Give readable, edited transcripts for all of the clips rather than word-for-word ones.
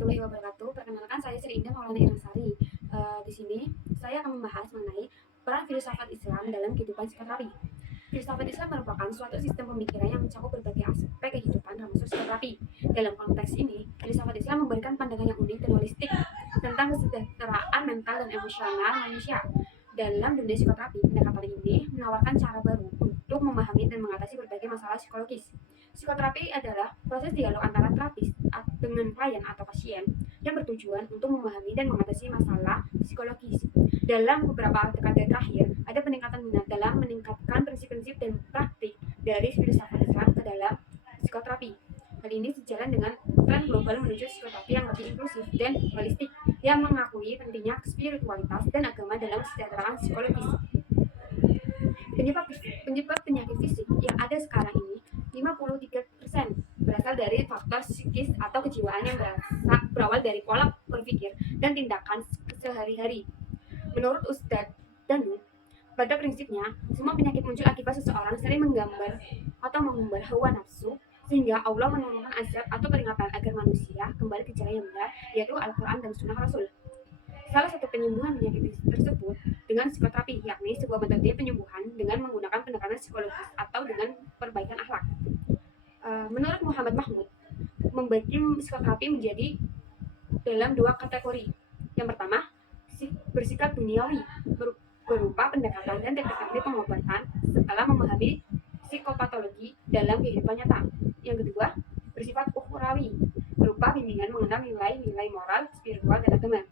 warahmatullahi wabarakatuh. Perkenalkan, saya Sri Indah Maulana Iransari. Di sini saya akan membahas mengenai peran filsafat Islam dalam kehidupan psikoterapi. Filsafat Islam merupakan suatu sistem pemikiran yang mencakup berbagai aspek kehidupan termasuk psikoterapi. Dalam konteks ini, filsafat Islam memberikan pandangan yang unik dan holistik tentang kesejahteraan mental dan emosional manusia. Dalam dunia psikoterapi, pendekatan ini menawarkan cara baru untuk memahami dan mengatasi berbagai masalah psikologis. Psikoterapi adalah proses dialog antara terapis dengan klien atau pasien yang bertujuan untuk memahami dan mengatasi masalah psikologis. Dalam beberapa dekade terakhir, ada peningkatan minat dalam meningkatkan prinsip-prinsip dan praktik dari filsafat Islam ke dalam psikoterapi. Hal ini sejalan dengan tren global menuju psikoterapi yang lebih inklusif dan holistik, yang mengakui pentingnya spiritualitas dan agama dalam kesejahteraan psikologis. Penyebab penyakit fisik yang ada sekarang ini 53% berasal dari faktor psikis atau kejiwaan yang berawal dari pola berpikir dan tindakan sehari-hari. Menurut Ustadz Danu, pada prinsipnya, semua penyakit muncul akibat seseorang sering menggambar atau mengumbar hawa nafsu, sehingga Allah menurunkan azab atau peringatan agar manusia kembali ke jalan yang benar, yaitu Al-Quran dan Sunnah Rasul. Salah satu penyembuhan penyakit tersebut dengan psikoterapi, yakni sebuah metode penyembuhan dengan menggunakan pendekatan psikologis atau dengan perbaikan akhlak. Menurut Muhammad Mahmud, membagi psikoterapi menjadi dalam dua kategori. Yang pertama, bersikap duniawi, berupa pendekatan dan teknik pengobatan setelah memahami psikopatologi dalam kehidupan nyata. Yang kedua, bersifat ukhrawi, berupa bimbingan mengenal nilai-nilai moral, spiritual, dan agama.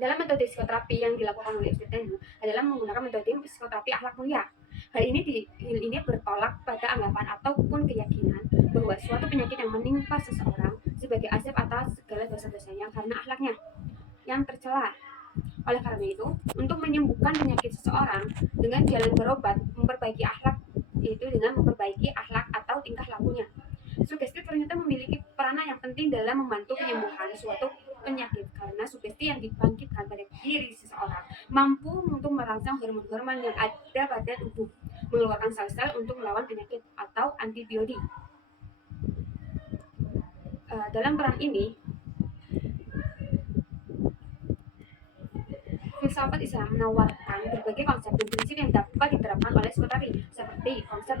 Dalam metode psikoterapi yang dilakukan oleh Ustadz Danu adalah menggunakan metode psikoterapi akhlak mulia. Hal ini bertolak pada anggapan ataupun keyakinan bahwa suatu penyakit yang menimpa seseorang sebagai azab atas segala dosa-dosanya karena akhlaknya yang tercela. Oleh karena itu, untuk menyembuhkan penyakit seseorang dengan jalan berobat, memperbaiki akhlak, yaitu dengan memperbaiki akhlak atau tingkah lakunya. Sugesti ternyata memiliki peranan yang penting dalam membantu penyembuhan suatu penyakit, karena sugesti yang dibangkitkan pada diri seseorang mampu untuk merangsang hormon-hormon yang ada pada tubuh, mengeluarkan sel-sel untuk melawan penyakit atau antibiotik. Dalam peran ini, filsafat Islam menawarkan berbagai konsep dan prinsip yang dapat diterapkan oleh psikoterapi, seperti konsep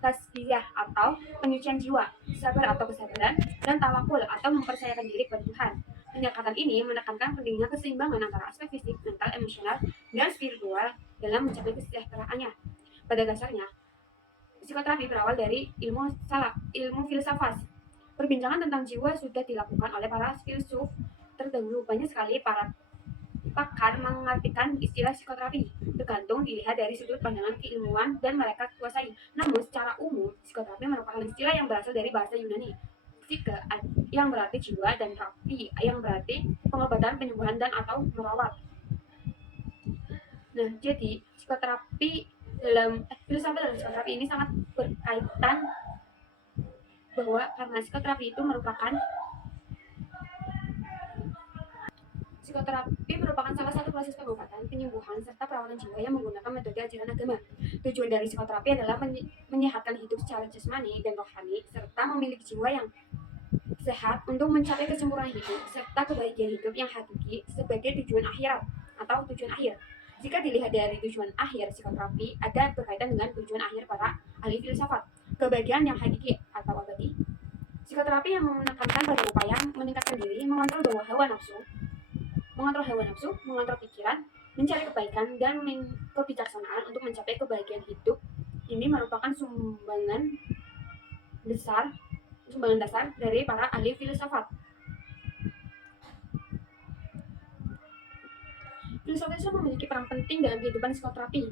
tazkiyah atau penyucian jiwa, sabar atau kesabaran, dan tawakul atau mempercayakan diri kepada Tuhan. Pendekatan ini menekankan pentingnya keseimbangan antara aspek fisik, mental, emosional, dan spiritual dalam mencapai kesejahteraannya. Pada dasarnya, psikoterapi berawal dari ilmu filsafat. Perbincangan tentang jiwa sudah dilakukan oleh para filsuf terdahulu. Banyak sekali para pakar mengartikan istilah psikoterapi, tergantung dilihat dari sudut pandangan keilmuan dan mereka kuasai. Namun secara umum, psikoterapi merupakan istilah yang berasal dari bahasa Yunani, psike yang berarti jiwa dan terapi yang berarti pengobatan, penyembuhan, dan atau merawat. Nah, jadi psikoterapi filsafat dalam psikoterapi ini sangat berkaitan bahwa karena psikoterapi itu merupakan Psikoterapi merupakan salah satu proses pengobatan, penyembuhan, serta perawatan jiwa yang menggunakan metode ajaran agama. Tujuan dari psikoterapi adalah menyehatkan hidup secara jasmani dan rohani, serta memiliki jiwa yang sehat untuk mencapai kesempurnaan hidup, serta kebahagiaan hidup yang hakiki sebagai tujuan akhirat atau tujuan akhir. Jika dilihat dari tujuan akhir psikoterapi, ada berkaitan dengan tujuan akhir para ahli filsafat, kebahagiaan yang hakiki atau abadi. Psikoterapi yang menekankan pada upaya meningkatkan diri, mengontrol hawa nafsu, mengontrol pikiran, mencari kebaikan, dan kebijaksanaan untuk mencapai kebahagiaan hidup. Ini merupakan sumbangan dasar dari para ahli filsafat. Filsafat Islam memiliki peran penting dalam kehidupan psikoterapi,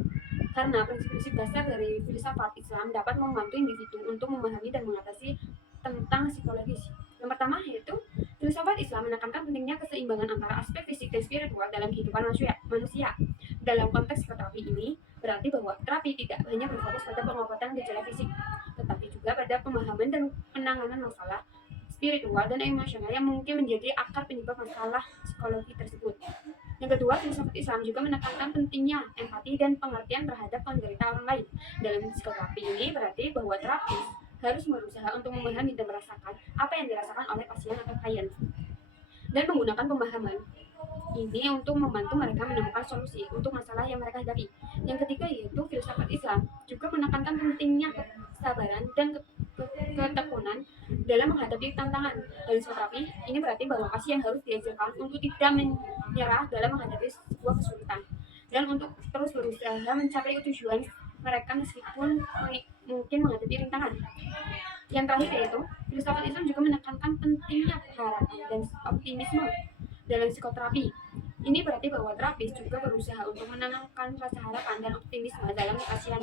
karena prinsip-prinsip dasar dari filsafat Islam dapat membantu individu untuk memahami dan mengatasi tentang psikologis. Yang pertama yaitu filsafat Islam menekankan pentingnya keseimbangan antara aspek fisik dan spiritual dalam kehidupan manusia. Dalam konteks psikoterapi ini berarti bahwa terapi tidak hanya berfokus pada pengobatan gejala fisik, tetapi juga pada pemahaman dan penanganan masalah spiritual dan emosional yang mungkin menjadi akar penyebab masalah psikologi tersebut. Yang kedua, filsafat Islam juga menekankan pentingnya empati dan pengertian terhadap penderitaan orang lain. Dalam psikoterapi ini berarti bahwa terapis harus berusaha untuk memahami dan merasakan apa yang dirasakan oleh pasien atau klien. dan menggunakan pemahaman ini untuk membantu mereka menemukan solusi untuk masalah yang mereka hadapi. Yang ketiga yaitu filsafat Islam juga menekankan pentingnya kesabaran dan ketekunan dalam menghadapi tantangan. Dalam psikoterapi, ini berarti bahwa pasien harus diajarkan untuk tidak menyerah dalam menghadapi sebuah kesulitan dan untuk terus berusaha mencapai tujuan mereka meskipun mungkin menghadapi rintangan. Yang terakhir yaitu filsafat Islam juga menekankan pentingnya harapan dan optimisme dalam psikoterapi. Ini berarti bahwa terapis juga berusaha untuk menanamkan rasa harapan dan optimisme dalam pasien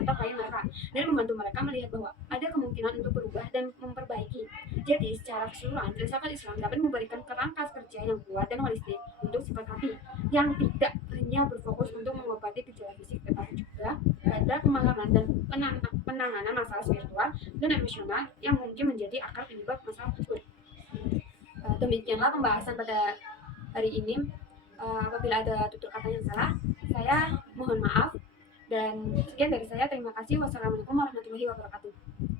atau klien mereka dan membantu mereka melihat bahwa ada kemungkinan untuk berubah dan memperbaiki. Jadi, secara keseluruhan, filsafat Islam dapat memberikan kerangka kerja yang kuat dan holistik untuk psikoterapi yang tidak hanya berfokus untuk mengobati gejala fisik, tetapi juga ada pemahaman dan penanganan masalah spiritual dan emosional yang mungkin menjadi akar penyebab masalah tersebut. Demikianlah pembahasan pada hari ini. Apabila ada tutur kata yang salah, saya mohon maaf. Dan sekian dari saya. Terima kasih. Wassalamualaikum warahmatullahi wabarakatuh.